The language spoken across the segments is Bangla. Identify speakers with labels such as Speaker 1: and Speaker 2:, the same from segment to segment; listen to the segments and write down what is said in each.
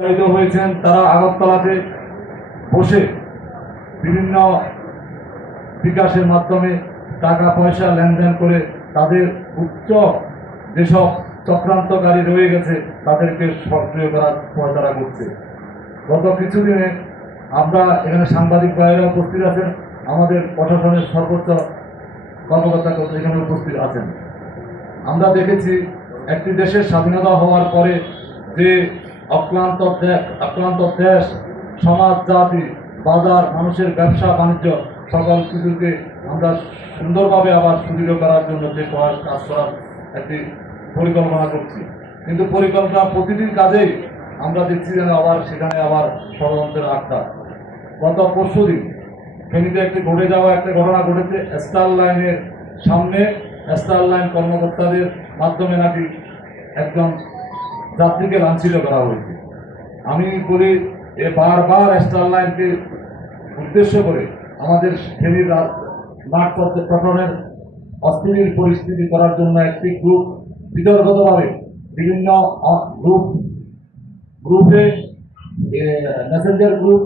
Speaker 1: প্রভাবিত হয়েছেন তারা আগরতলাতে বসে বিভিন্ন বিকাশের মাধ্যমে টাকা, পয়সা লেনদেন করে তাদের উচ্চ যেসব চক্রান্তকারী রয়ে গেছে, তাদেরকে সক্রিয় করার তারা করছে। গত কিছুদিনে আমরা এখানে সাংবাদিক ভাইয়েরা উপস্থিত আছেন, আমাদের প্রশাসনের সর্বোচ্চ কর্মকর্তা এখানে উপস্থিত আছেন। আমরা দেখেছি একটি দেশের স্বাধীনতা হওয়ার পরে যে অক্লান্ত দেশ অক্লান্ত দেশ সমাজ, জাতি, বাজার, মানুষের ব্যবসা, বাণিজ্য সকল কিছুকে আমরা সুন্দরভাবে আবার সুদৃঢ় করার জন্য যে প্রয়াস কাজ করার একটি পরিকল্পনা করছি। কিন্তু পরিকল্পনা প্রতিদিন কাজেই আমরা দেখছি যেন আবার সেখানে আবার ষড়যন্ত্রের আড্ডা গত পরশু দিন ফেনীতে একটি ঘটে যাওয়া একটা ঘটনা ঘটেছে, স্টার লাইনের সামনে। স্টার লাইন কর্মকর্তাদের মাধ্যমে নাকি একজন যাত্রীকে লাঞ্ছিত করা হয়েছে। আমি বলি, এ বারবার স্টার লাইনকে উদ্দেশ্য করে আমাদের ফেনীর রা- মাঠ পথে প্রশাসনের অস্থির পরিস্থিতি করার জন্য একটি গ্রুপ বিতর্কতভাবে বিভিন্ন গ্রুপ গ্রুপে মেসেঞ্জার গ্রুপ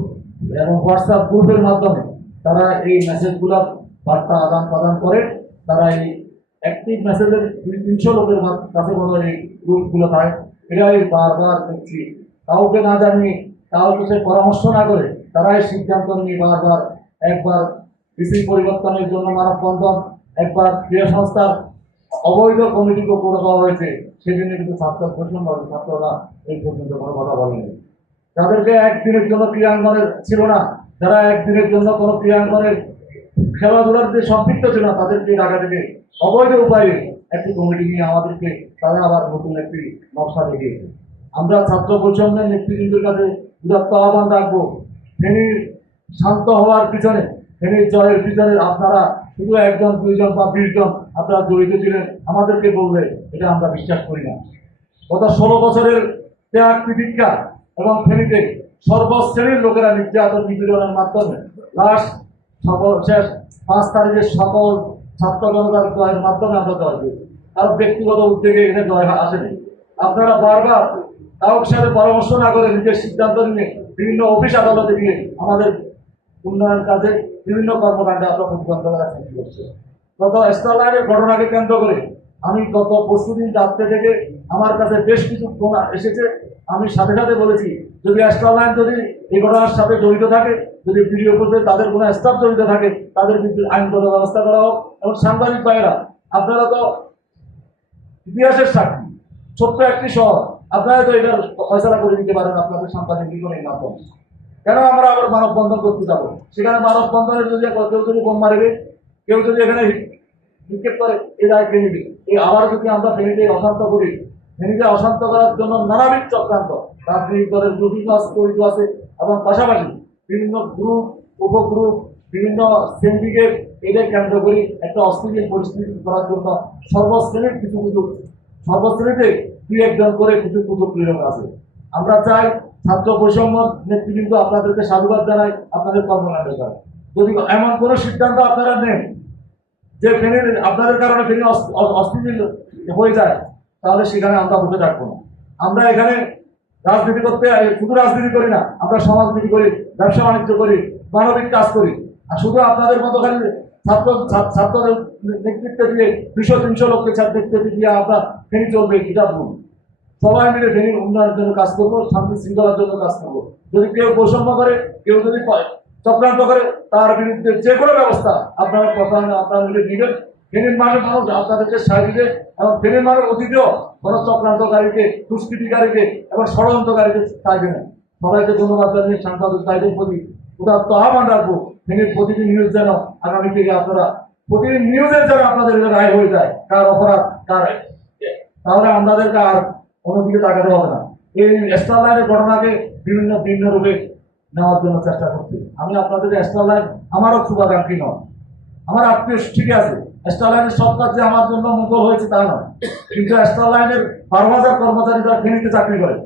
Speaker 1: এবং হোয়াটসঅ্যাপ গ্রুপের মাধ্যমে তারা এই মেসেজগুলো বার্তা আদান প্রদান করে। তারা এই অ্যাক্টিভ মেসেজের দুই তিনশো লোকের কাছে এই গ্রুপগুলো থাকে এটাই বারবার দেখছি কাউকে না জানিয়ে, কাউকে সে পরামর্শ না করে, তারাই সিদ্ধান্ত নিয়ে বারবার একবার কৃষি পরিবর্তনের জন্য মানববন্ধন, একবার ক্রিয়া সংস্থার অবৈধ কমিটিকে করে দেওয়া হয়েছে, সেজন্য কিন্তু ছাত্র প্রশ্নভাবে ছাত্ররা এই পর্যন্ত কোনো কথা বলেনি। যাদেরকে একদিনের জন্য ক্রিয়াঙ্গনের ছিল না, যারা একদিনের জন্য কোনো ক্রিয়াঙ্গনের খেলাধুলার যে সম্পৃক্ত ছিল না, তাদেরকে ঢাকা থেকে অবৈধ উপায়ে একটি কমিটি নিয়ে আমাদেরকে তারা আবার নতুন একটি নকশা দেখিয়েছে। আমরা ছাত্র পরিষদের নেতৃবৃন্দের কাছে উদাত্ত আহ্বান রাখব। ফেনীর শান্ত হওয়ার পিছনে, ফেনীর জয়ের পিছনে আপনারা শুধু একজন, দুইজন বা বিশ জন আপনারা জড়িত ছিলেন। আমাদেরকে বললে এটা আমরা বিশ্বাস করি না। গত ষোলো বছরের ত্যাগ প্রতীক্ষা এবং ফেনীতে সর্বশ্রেণীর লোকেরা নির্যাতন নিপীড়নের মাধ্যমে লাস্ট সকল শেষ পাঁচ তারিখের সকল ছাত্র জনতার মাধ্যমে আমরা জয় পেয়েছি। কারণ ব্যক্তিগত উদ্যোগে এখানে জয় আসেনি আপনারা বারবার কারোর সাথে পরামর্শ না করে নিজের সিদ্ধান্ত নিয়ে বিভিন্ন অফিস আদালতে গিয়ে আমাদের উন্নয়ন কাজে বিভিন্ন কর্মকাণ্ডে আপনার প্রতিবন্ধকতা সৃষ্টি করছে গত স্টারলাইনের ঘটনাকে কেন্দ্র করে আমি গত পরশুদিন রাত্রে থেকে আমার কাছে বেশ কিছু ফোন এসেছে। আমি সাথে সাথে বলেছি, যদি স্টারলাইন যদি এই ঘটনার সাথে জড়িত থাকে, যদি ভিডিও করতে তাদের কোনো স্টাফ জড়িত থাকে, তাদের বিরুদ্ধে আইনগত ব্যবস্থা করা হোক। এবং সাংবাদিক ভাইয়েরা, আপনারা তো ইতিহাসের সাক্ষী ছোট্ট একটি শহর। আপনারা তো এটার ফয়সলা করে দিতে পারেন আপনাদের সাংবাদিক জীবনের মাধ্যমে। কেন আমরা আবার মানববন্ধন করতে যাব? সেখানে মানববন্ধনের যদি কেউ যদি বোম মারবে, কেউ যদি এখানে নিক্ষেপ করে এই দায় কে নিবে এই আবার যদি আমরা ফেনীতে অশান্ত করি, ফেনীতে অশান্ত করার জন্য নানাবিধ চক্রান্ত। রাজনৈতিক দলের গ্রুপিং আছে জড়িত আছে। এবং পাশাপাশি বিভিন্ন গ্রুপ উপগ্রুপ বিভিন্ন সিন্ডিকেট এদের কেন্দ্র করে একটা অস্থিতিশীল পরিস্থিতি করার জন্য সর্বশ্রেণীর কিছু কিছু, সর্বশ্রেণীতে দুই একজন করে কিছু সুযোগ প্রেরক আছে। আমরা চাই ছাত্র বৈষম্য নেতৃবৃন্দ আপনাদেরকে সাধুবাদ জানাই, আপনাদের কর্মকাণ্ডের কারণে যদি এমন কোনো সিদ্ধান্ত আপনারা নেন, যে ফেনীর আপনাদের কারণে ফেনী অস- অস্থিতিশীল হয়ে যায়, তাহলে সেখানে আমরা বসে থাকব না। আমরা এখানে রাজনীতি করতে, শুধু রাজনীতি করি না, আমরা সমাজনীতি করি ব্যবসা বাণিজ্য করি, মানবিক কাজ করি। আর শুধু আপনাদের মতো খালি ছাত্র ছাত্রদের নেতৃত্ব দিয়ে দুশো, তিনশো লোককে নেতৃত্ব দিয়ে আমরা ফেনী চলবে এটা ভুল। সবাই মিলে ফেনীর উন্নয়নের জন্য কাজ করব, শান্তি শৃঙ্খলার জন্য কাজ করব। যদি কেউ বৈষম্য করে, কেউ যদি চক্রান্ত করে, তার বিরুদ্ধে যে কোনো ব্যবস্থা আপনারা প্রশাসন, আপনারা মিলে নেবেন। ফেনীর মানুষ মানুষ, আপনাদেরকে সাহায্য দিবে এবং ফেনীর মানুষ অতীতেও কোনো চক্রান্তকারীকে, দুষ্কৃতিকারীকে এবং ষড়যন্ত্রকারীকে চাইবে না। সবাইকে ধন্যবাদ জানিয়ে সাংবাদিক ভাইদের প্রতি উদাত্ত আহ্বান রাখব। ফেনীর প্রতিদিন নিউজ যেন আগামী থেকে আপনারা প্রতিদিন নিউজের যেন আপনাদের রায় হয়ে যায় কার অপরাধ কার তাহলে আমাদেরকে আর অন্যদিকে তাকাতে হবে না। এই স্টার লাইনের ঘটনাকে বিভিন্ন ভিন্ন রূপে নেওয়ার জন্য চেষ্টা করছি। আমি আপনাদের স্টার লাইন আমারও শুভাকাঙ্ক্ষী নয়। আমার আত্মীয় ঠিক আছে। স্টার লাইনের সব কাজ যে আমার জন্য মুখর হয়েছে তা নয়। কিন্তু স্টার লাইনের বারো হাজার কর্মচারী যারা ফেনীতে চাকরি করে।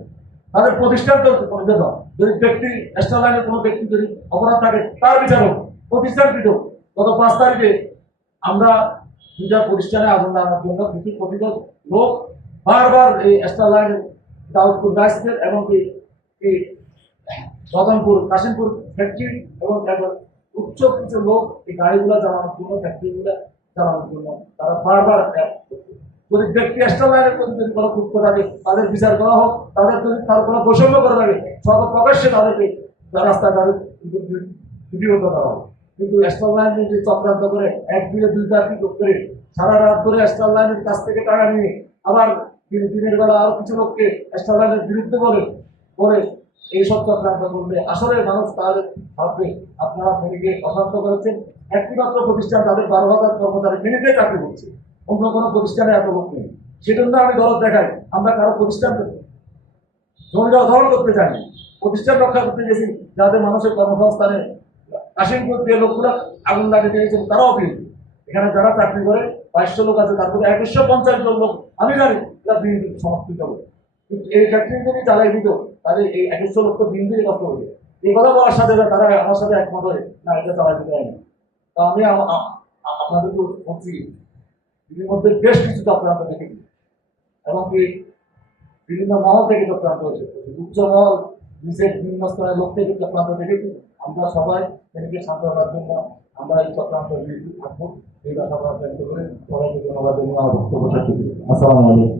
Speaker 1: তাদের প্রতিষ্ঠান তো জন্য যদি ব্যক্তি স্টার লাইনের কোনো ব্যক্তি যদি অপরাধ থাকে, তার বিচার হোক, প্রতিষ্ঠান কৃত গত পাঁচ তারিখে আমরা দুইটা প্রতিষ্ঠানে আগুন লাগানোর জন্য কিছু প্রতিরোধ লোক বারবার এই স্টার লাইন দাউদপুর গাইসদের এবং এই বদনপুর কাশিমপুর ফ্যাক্টরি এবং উচ্চ কিছু লোক এই গাড়িগুলো চালানোর জন্য ফ্যাক্টরিগুলো চালানোর জন্য তারা বারবার যদি ব্যক্তি এক্সট্রা লাইনের প্রতি যদি কোনো ক্ষুব্ধ থাকে তাদের বিচার করা হোক, তাদের যদি তার কোনো বৈষম্য করা লাগে সর্বপ্রকাশ্যে তাদেরকে রাস্তায় তাদের করা হোক। কিন্তু এক্সট্রা লাইন যে চক্রান্ত করে, এক দিনে দুই, চার দিন করে সারা রাত ধরে এক্সট্রা লাইনের কাছ থেকে টাকা নিয়ে আবার দিন- দিনের বেলা আরও কিছু লোককে এক্সট্রা লাইনের বিরুদ্ধে বলে করে এইসব চক্রান্ত করলে আসলে মানুষ তাদের ভাববে, আপনারা মেয়েকে অশান্ত করেছেন। একটি মাত্র প্রতিষ্ঠান তাদের বারো হাজার কর্মচারী মেনেতে চাকরি করছে। অন্য কোনো প্রতিষ্ঠানে এত লোক নেই। সেজন্য আমি দরদ দেখাই, আমরা কারও প্রতিষ্ঠান জমিটা উদাহরণ করতে জানি প্রতিষ্ঠান রক্ষা করতে গেছি, যাদের মানুষের কর্মসংস্থানে কাশিমপুর দিয়ে লোকগুলো আগুন লাগিয়ে দিয়েছেন তারাও বিএনপি এখানে যারা চাকরি করে, বাইশশো লোক আছে, তার মধ্যে একশো পঞ্চাশ জন লোক, আমি জানি তারা বিএনপি সমর্থিত হবে। এই ফ্যাক্টরি যদি চালাই দিত, তাহলে এই একশো লোক তো বিএনপি কষ্ট হবে। এই কথা বলার সাথে তারা আমার সাথে একমত হয়ে, না, এটা চালাই দিতে হয় আমি আপনাদেরকে বলছি এর মধ্যে বেশ কিছু চক্রান্ত দেখেছি। এবং কি বিভিন্ন মহল থেকে চক্রান্ত হয়েছে। উচ্চ মহল, নিচের বিভিন্ন স্তরের লোক থেকে চক্রান্ত দেখেছি, আমরা সবাই এদিকে শান্ত রাখার জন্য আমরা এই চক্রান্ত বিরুদ্ধে থাকব। এই কথা ব্যক্ত করে সবাইকে ধন্যবাদ আসসালামু আলাইকুম।